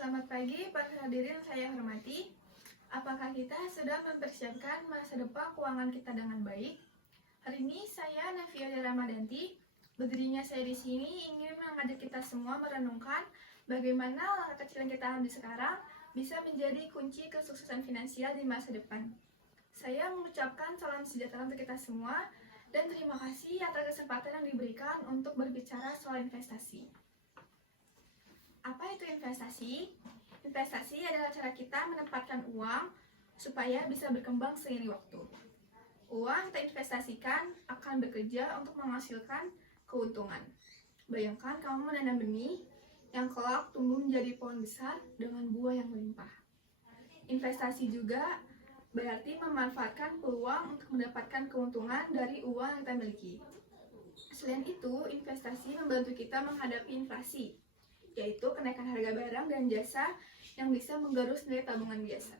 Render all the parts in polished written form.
Selamat pagi para hadirin saya hormati. Apakah kita sudah mempersiapkan masa depan keuangan kita dengan baik? Hari ini saya Navia Ramadanti. Berdirinya saya di sini ingin mengajak kita semua merenungkan bagaimana langkah kecil yang kita ambil sekarang bisa menjadi kunci kesuksesan finansial di masa depan. Saya mengucapkan salam sejahtera untuk kita semua dan terima kasih atas kesempatan yang diberikan untuk berbicara soal investasi. Apa itu investasi? Investasi adalah cara kita menempatkan uang supaya bisa berkembang seiring waktu. Uang kita investasikan akan bekerja untuk menghasilkan keuntungan. Bayangkan kamu menanam benih yang kelak tumbuh menjadi pohon besar dengan buah yang melimpah. Investasi juga berarti memanfaatkan peluang untuk mendapatkan keuntungan dari uang yang kita miliki. Selain itu, investasi membantu kita menghadapi inflasi, yaitu kenaikan harga barang dan jasa yang bisa menggerus nilai tabungan biasa.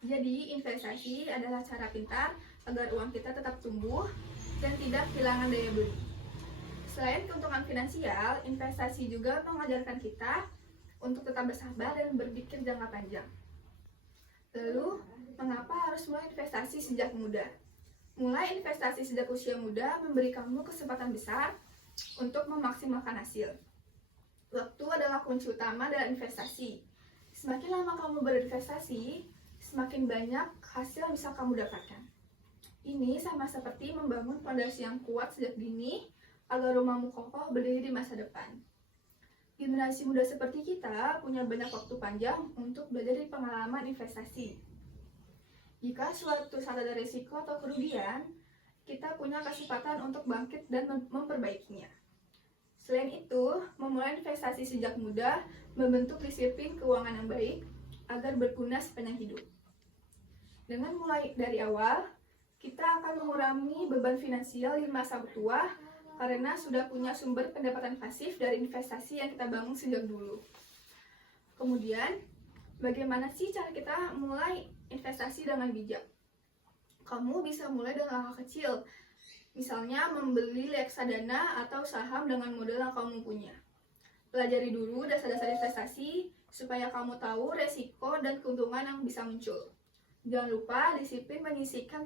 Jadi, investasi adalah cara pintar agar uang kita tetap tumbuh dan tidak kehilangan daya beli. Selain keuntungan finansial, investasi juga mengajarkan kita untuk tetap bersabar dan berpikir jangka panjang. Lalu, mengapa harus mulai investasi sejak muda? Mulai investasi sejak usia muda memberi kamu kesempatan besar untuk memaksimalkan hasil. Waktu adalah kunci utama dalam investasi. Semakin lama kamu berinvestasi, semakin banyak hasil yang bisa kamu dapatkan. Ini sama seperti membangun fondasi yang kuat sejak dini agar rumahmu kokoh berdiri di masa depan. Generasi muda seperti kita punya banyak waktu panjang untuk belajar dari pengalaman investasi. Jika suatu saat ada risiko atau kerugian, kita punya kesempatan untuk bangkit dan memperbaikinya. Selain itu, memulai investasi sejak muda membentuk disiplin keuangan yang baik agar berguna sepanjang hidup. Dengan mulai dari awal, kita akan mengurangi beban finansial di masa tua karena sudah punya sumber pendapatan pasif dari investasi yang kita bangun sejak dulu. Kemudian, bagaimana sih cara kita mulai investasi dengan bijak? Kamu bisa mulai dengan langkah kecil. Misalnya membeli reksadana atau saham dengan modal yang kamu punya. Pelajari dulu dasar-dasar investasi supaya kamu tahu resiko dan keuntungan yang bisa muncul. Jangan lupa disiplin menyisihkan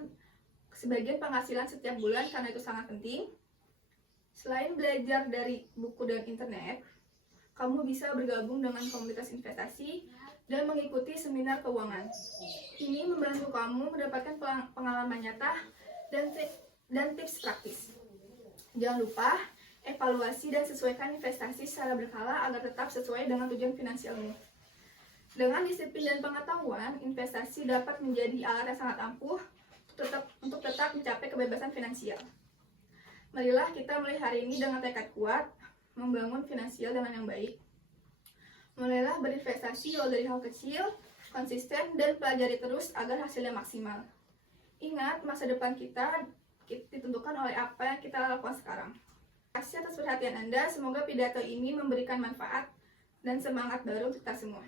sebagian penghasilan setiap bulan karena itu sangat penting. Selain belajar dari buku dan internet, kamu bisa bergabung dengan komunitas investasi dan mengikuti seminar keuangan. Ini membantu kamu mendapatkan pengalaman nyata dan tips praktis. Jangan lupa evaluasi dan sesuaikan investasi secara berkala agar tetap sesuai dengan tujuan finansialmu. Dengan disiplin dan pengetahuan, investasi dapat menjadi alat yang sangat ampuh untuk tetap mencapai kebebasan finansial. Marilah kita mulai hari ini dengan tekad kuat, membangun finansial dengan yang baik. Mulailah berinvestasi dari hal kecil, konsisten, dan pelajari terus agar hasilnya maksimal. Ingat, masa depan kita ditentukan oleh apa yang kita lakukan sekarang. Terima kasih atas perhatian Anda. Semoga pidato ini memberikan manfaat dan semangat baru untuk kita semua.